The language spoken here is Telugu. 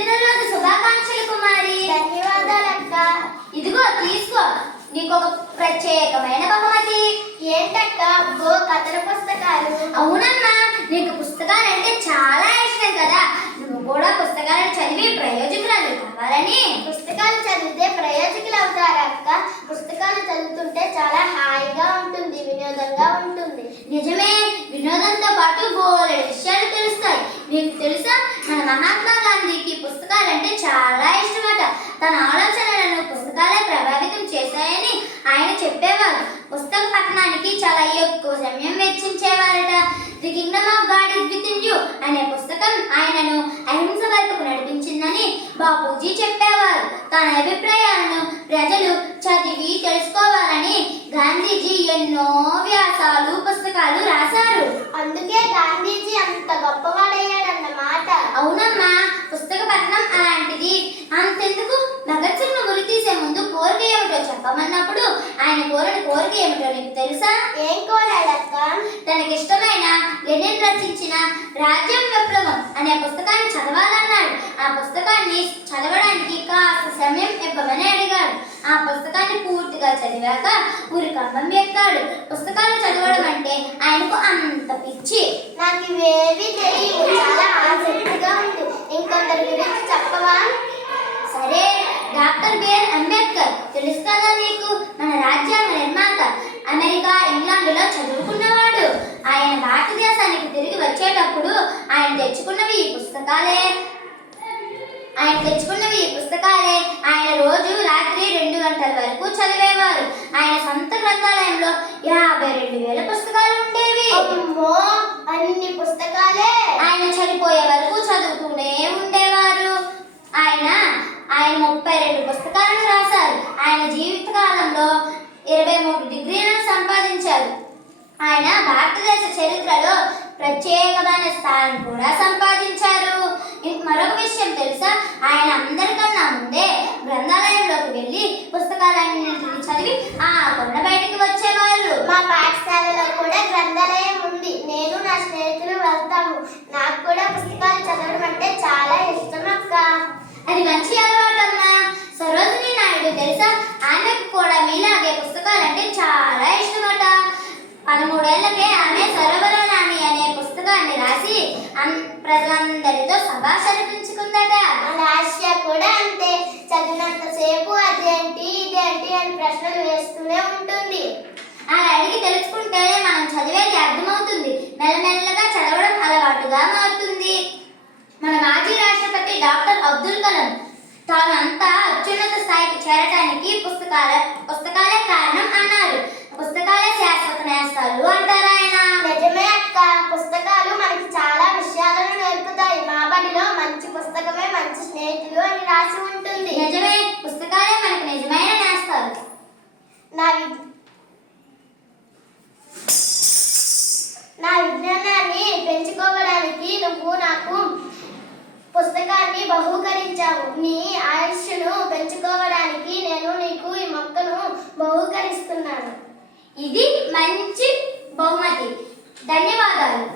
పుట్టినరోజు శుభాకాంక్షలు కుమారి. ధన్యవాదాలక్క. ఇదిగో తీసుకో, నీకు ఒక ప్రత్యేకమైన బహుమతి. ఏంటక్క? కథల పుస్తకాలు. అవునమ్మా, నీకు పుస్తకాలంటే చాలా ఇష్టం కదా, నువ్వు కూడా పుస్తకాలను చదివి ప్రయోజకురాలు కావాలని. పుస్తకాలు చదివితే ప్రయోజకులు అవుతారా అక్క? పుస్తకాలు చదువుతుంటే చాలా హాయిగా ఉంటుంది, వినోదంగా ఉంటుంది. నిజమే, వినోదంతో పాటు బోలెడు విషయాలు తెలుస్తాయి. నీకు తెలుసా, మన మహాత్మా గాంధీకి పుస్తకాలంటే చాలా ఇష్టమట. తన ఆలోచనలను పుస్తకాలే ప్రభావితం చేశాయని ఆయన చెప్పేవారు. పుస్తక పఠనానికి చాలా ఎక్కువ సమయం వెచ్చించేవారట. The kingdom of God is within you అనే పుస్తకం ఆయనను అహింస వైపుకు నడిపించిందని బాపూజీ చెప్పేవారు. తన అభిప్రాయాలను ప్రజలు చదివి తెలుసుకోవాలని గాంధీజీ ఎన్నో వ్యాసాలు పుస్తకాలు రాశారు. అందుకే గాంధీజీ అంత గొప్పవాడయ్యాడన్నమాట. అవునమ్మా, పుస్తక పఠనం అలాంటిది. అంతెందుకు, భగత్ సింగ్ ను గురి తీసే ముందు కోరిక ఏమిటో చెప్పమన్నప్పుడు ఆయన కోరిక ఏమిటో నీకు తెలుసా? ఏం కోరాడక్క? తనకిష్టమైన లెనిన్ రచించిన రాజ్యం విప్లవం అనే పుస్తకాన్ని చదవాలన్నాడు. ఆ పుస్తకాన్ని చదవడానికి కాస్త సమయం ఇవ్వమని అడిగాడు. ఆ పుస్తకాన్ని పూర్తిగా చదివాక ఊరి కంబం ఎక్కాడు. పుస్తకాలు చదవడం అంటే ఆయనకు అంత పిచ్చి. నాకు ఇవేవి తెలియవు, చాలా ఆసక్తిగా ఉంది. ఇంకొందరి గురించి చెప్పవా? సరే, డాక్టర్ బిఆర్ అంబేద్కర్ తెలుసు కదా నీకు, మన రాజ్యాంగ నిర్మాత. అమెరికా, ఇంగ్లాండ్లో చదువుకున్నవాడు. ఆయన భారతదేశానికి తిరిగి వచ్చేటప్పుడు ఆయన తెచ్చుకున్నవి ఈ పుస్తకాలే. ఆయన రోజు రాత్రి 2 గంటల వరకు చదివేవారు. ఆయన సొంత గ్రంథాలయంలో 52,000 పుస్తకాలు ఉండేవి. అమ్మో, అన్ని పుస్తకాలే! ఆయన చనిపోయే వరకు చదువుతూనే ఉండేవారు. ఆయన 32 పుస్తకాలను రాశారు. ఆయన జీవితకాలంలో 23 డిగ్రీలను సంపాదించారు. ఆయన భారతదేశ చరిత్రలో ప్రత్యేకమైన స్థానం కూడా సంపాదించారు. మరొక విషయం తెలుసా, ఆయన అందరికన్నా ముందే గ్రంథాలయంలోకి వెళ్ళి పుస్తకాలన్నింటినీ చదివి ఆ కొండ బయటికి వచ్చేవాళ్ళు. మా పాఠశాలలో కూడా గ్రంథాలయం ఉంది. నేను నా స్నేహితులు వెళ్తాము. నాకు కూడా పుస్తకాలు చదవడం అంటే చాలా ఇష్టం అక్క. అది మంచి అలవాటమ్మా. సరోజినీ నాయుడు తెలుసా, ఆమెకు కూడా మీలాగే పుస్తకాలంటే చాలా ఇష్టమట. 13 ఏళ్లకే ఆమె సరోవరనామి అనే పుస్తకాన్ని రాసి ప్రజలందరితో శభాషనిపించుకుందట. మన ఆశయ కూడా అంతే. చదివినంతసేపు అదేంటి ఇదేంటి అని ప్రశ్నలు వేస్తూనే ఉంటుంది. అలా అడిగి తెలుసుకుంటేనే మనం చదివేది అర్థమవుతుంది. మెల్లమెల్లగా చదవడం అలవాటుగా మారుతుంది. మన మాజీ రాష్ట్రపతి డాక్టర్ అబ్దుల్ కలాం తాను అంతా అత్యున్నత స్థాయికి చేరటానికి పుస్తకాలే కారణం అన్నారు. పుస్తకాలే శాశ్వత నేస్తాలు అంటారు ఆయన. నిజమే అక్క, పుస్తకాలు మనకి చాలా విషయాలను నేర్పుతాయి. మా బడిలో మంచి పుస్తకమే మంచి స్నేహితులు అని రాసి ఉంటుంది. నిజమే, పుస్తకాలే మనకి నిజమైన నేస్తాలు. నా విజ్ఞానాన్ని పెంచుకోవడానికి నువ్వు నాకు పుస్తకాన్ని బహూకరించావు. నీ ఆయుష్ను పెంచుకోవడానికి నేను నీకు ఈ మొక్కను బహూకరిస్తున్నాను. ఇది మంచి బహుమతి. ధన్యవాదాలు.